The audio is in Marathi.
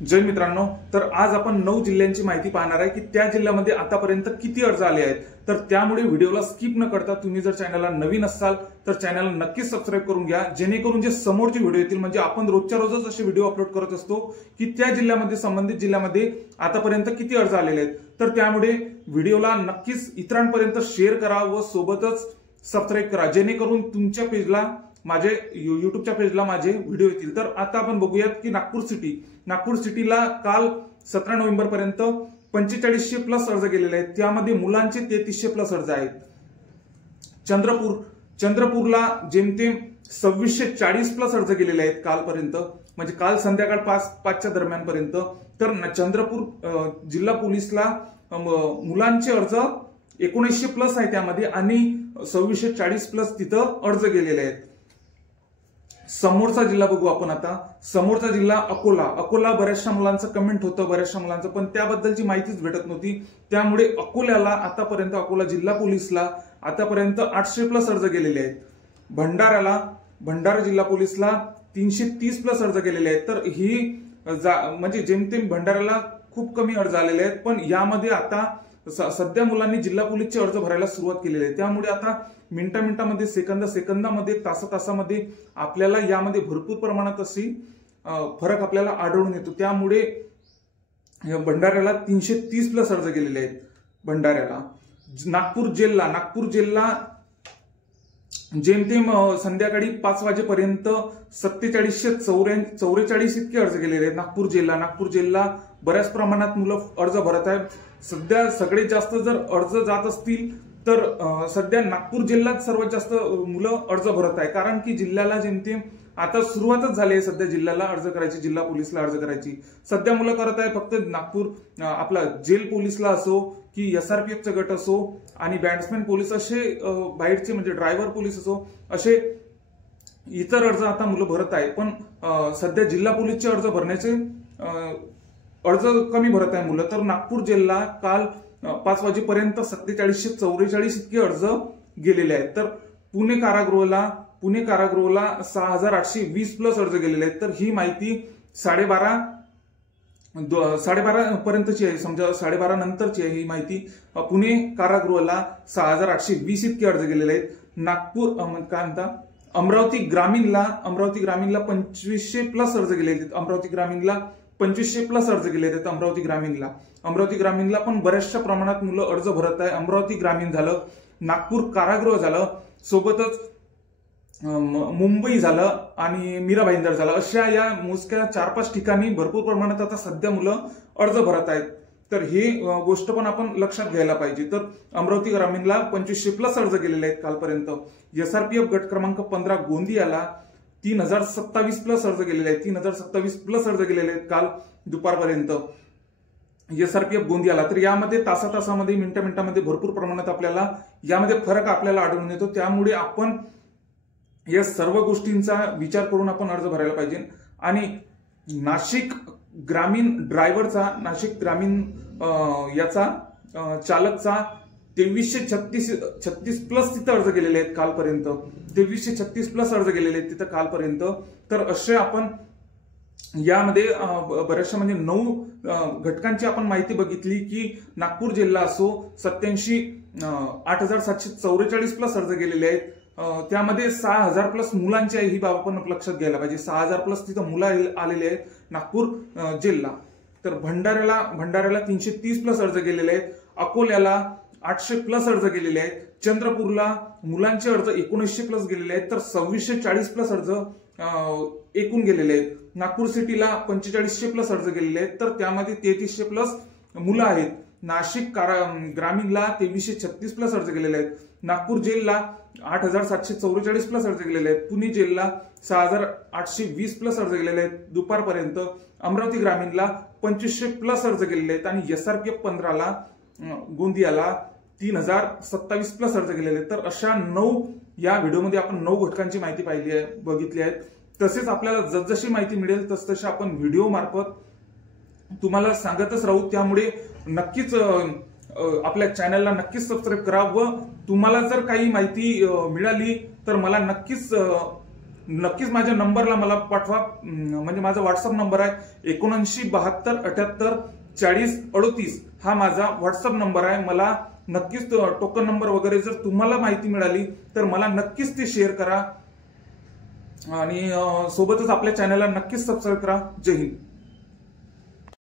जय मित्रांनो, तर आज आपण 9 जिल्ह्यांची माहिती पाहणार आहे की त्या जिल्ह्यामध्ये आतापर्यंत किती अर्ज आले आहेत। तर त्यामुळे व्हिडिओला स्किप न करता तुम्ही जर चॅनलला नवीन असाल तर चॅनलला नक्कीच सबस्क्राईब करून घ्या, जेणेकरून जे समोरचे व्हिडिओ येतील म्हणजे आपण रोजच्या रोजच असे व्हिडिओ अपलोड करत असतो की त्या जिल्ह्यामध्ये संबंधित जिल्ह्यामध्ये आतापर्यंत किती अर्ज आलेले आहेत। तर त्यामुळे व्हिडिओला नक्कीच इतरांपर्यंत शेअर करा व सोबतच सबस्क्राईब करा, जेणेकरून तुमच्या पेजला माझे युट्यूबच्या पेजला माझे व्हिडिओ येतील। तर आता आपण बघूयात की नागपूर सिटीला काल 17 नोव्हेंबर पर्यंत 4500 प्लस अर्ज गेलेले आहेत, त्यामध्ये मुलांचे 3300 प्लस अर्ज आहेत। चंद्रपूरला जेमतेम 2640 प्लस अर्ज गेलेले आहेत कालपर्यंत, म्हणजे काल संध्याकाळ 5च्या दरम्यान पर्यंत। तर चंद्रपूर जिल्हा पोलीसला मुलांचे अर्ज 1900 प्लस आहे त्यामध्ये आणि 2640 प्लस तिथं अर्ज गेलेले आहेत। समोरचा जिल्हा बघू आपण आता। समोरचा जिल्हा अकोला बऱ्याचशा मुलांचं कमेंट होतं, बऱ्याचशा मुलांचं, पण त्याबद्दलची माहितीच भेटत नव्हती। त्यामुळे अकोला जिल्हा पोलीसला आतापर्यंत 800 प्लस अर्ज गेलेले आहेत। भंडारा जिल्हा पोलीसला 330 प्लस अर्ज गेलेले आहेत। तर ही म्हणजे जेमतेम भंडाऱ्याला खूप कमी अर्ज आलेले आहेत, पण यामध्ये आता सध्या मुलांनी जिल्हा पोलीसचे अर्ज भरायला सुरुवात केलेली आहे। त्यामुळे आता मिनिटामध्ये, सेकंदामध्ये, तासामध्ये आपल्याला यामध्ये भरपूर प्रमाणात अशी फरक आपल्याला आढळून येतो। त्यामुळे भंडाऱ्याला 330 प्लस अर्ज गेलेले आहेत। भंडाऱ्याला नागपूर जिल्हा जेमतेम संध्याकाळी 5 वाजेपर्यंत 4744 इतके अर्ज गेलेले आहेत। नागपूर जिल्हा बऱ्याच प्रमाणात मुलं अर्ज भरत आहेत। सध्या सगळ्यात जास्त जर अर्ज जात असतील तर सध्या नागपूर जिल्ह्यात सर्वात जास्त मुलं अर्ज भरत आहे, कारण की जिल्ह्याला जेमतेम आता सुरुवातच झाली आहे सध्या जिल्ह्याला अर्ज करायची, जिल्हा पोलीसला अर्ज करायची सध्या मुलं करत आहे। फक्त नागपूर आपला जेल पोलीसला असो की SRPFचा गट असो आणि बॅट्समॅन पोलीस असे बाहेरचे म्हणजे ड्रायव्हर पोलीस असो, असे इतर अर्ज आता मुलं भरत आहे। पण सध्या जिल्हा पोलीसचे अर्ज भरण्याचे अर्ज कमी भरत आहे मुलं। तर नागपूर जिल्हा काल 5 वाजेपर्यंत 4744 इतके अर्ज गेलेले आहेत। तर पुणे कारागृहाला 6820 प्लस अर्ज गेलेले आहेत। तर ही माहिती 12:30 पर्यंतची आहे, समजा 12:30 नंतरची आहे ही माहिती। पुणे कारागृहाला 6820 इतके अर्ज गेलेले आहेत। अमरावती ग्रामीणला 2500 प्लस अर्ज गेलेले आहेत। अमरावती ग्रामीणला पण बऱ्याचशा प्रमाणात मुलं अर्ज भरत आहे। अमरावती ग्रामीण झालं, नागपूर कारागृह झालं, सोबतच मुंबई झालं आणि मीरा भाईंदर झालं, अशा या मोजक्या 4-5 ठिकाणी भरपूर प्रमाणात आता सध्या मुलं अर्ज भरत आहेत। तर ही गोष्ट पण आपण लक्षात घ्यायला पाहिजे। तर अमरावती ग्रामीणला 2500 प्लस अर्ज गेलेले आहेत कालपर्यंत। SRPF गट क्रमांक 15 गोंदियाला 3027 प्लस अर्ज गेलेले आहेत। 3027 प्लस अर्ज गेलेले आहेत काल दुपारपर्यंत SRPF गोंदियाला। तर यामध्ये तासामध्ये, मिनिटामध्ये भरपूर प्रमाणात आपल्याला यामध्ये फरक आपल्याला आढळून येतो। त्यामुळे आपण या सर्व गोष्टींचा विचार करून आपण अर्ज भरायला पाहिजे। आणि नाशिक ग्रामीण ड्रायव्हरचा, नाशिक ग्रामीण याचा चालकचा 2336 प्लस तिथं अर्ज गेलेले आहेत कालपर्यंत। 2336 प्लस अर्ज गेलेले आहेत तिथं कालपर्यंत। तर असे आपण यामध्ये बऱ्याचशा म्हणजे 9 घटकांची आपण माहिती बघितली की नागपूर जिल्हा असो 87,8744 प्लस अर्ज गेलेले आहेत। त्यामध्ये 6000 प्लस मुलांची आहे, ही बाब आपण लक्षात घ्यायला पाहिजे। 6000 प्लस तिथं मुलं आलेले आहेत नागपूर जिल्हा। तर भंडाऱ्याला 330 प्लस अर्ज गेलेले आहेत। अकोल्याला 800 प्लस अर्ज गेलेले आहेत। चंद्रपूरला मुलांचे अर्ज 1900 प्लस गेलेले आहेत, तर 2640 प्लस अर्ज एकूण गेलेले आहेत। नागपूर सिटीला 4500 प्लस अर्ज गेलेले आहेत, तर त्यामध्ये 3300 प्लस मुलं आहेत। नाशिक ग्रामीणला 2336 प्लस अर्ज गेलेले आहेत। नागपूर जेलला 8744 प्लस अर्ज गेलेले आहेत। पुणे जेलला 6820 प्लस अर्ज गेलेले आहेत दुपारपर्यंत। अमरावती ग्रामीणला 2500 प्लस अर्ज गेलेले आहेत आणि SRPF 15ला गोंदियाला 3027 प्लस अर्ज गेलेले आहेत। तर अशा 9 या व्हिडिओमध्ये आपण 9 घटकांची माहिती बघितली आहे। तसेच आपल्याला जसजशी माहिती मिळेल तसतशी आपण व्हिडिओ मार्फत तुम्हाला सांगतच राहू। त्यामुळे नक्कीच आपल्या चॅनलला नक्कीच सबस्क्राईब करा व तुम्हाला जर काही माहिती मिळाली तर मला नक्कीच नक्कीच माझ्या नंबरला मला पाठवा. म्हणजे माझा व्हॉट्सअप नंबर आहे 7972744038 हा माझा व्हॉट्सअप नंबर आहे. मला नक्कीच टोकन नंबर वगैरे जर तुम्हाला माहिती मिळाली तर मला नक्कीच ते शेअर करा आणि सोबतच आपल्या चॅनलला नक्कीच सबस्क्राईब करा. जय हिंद.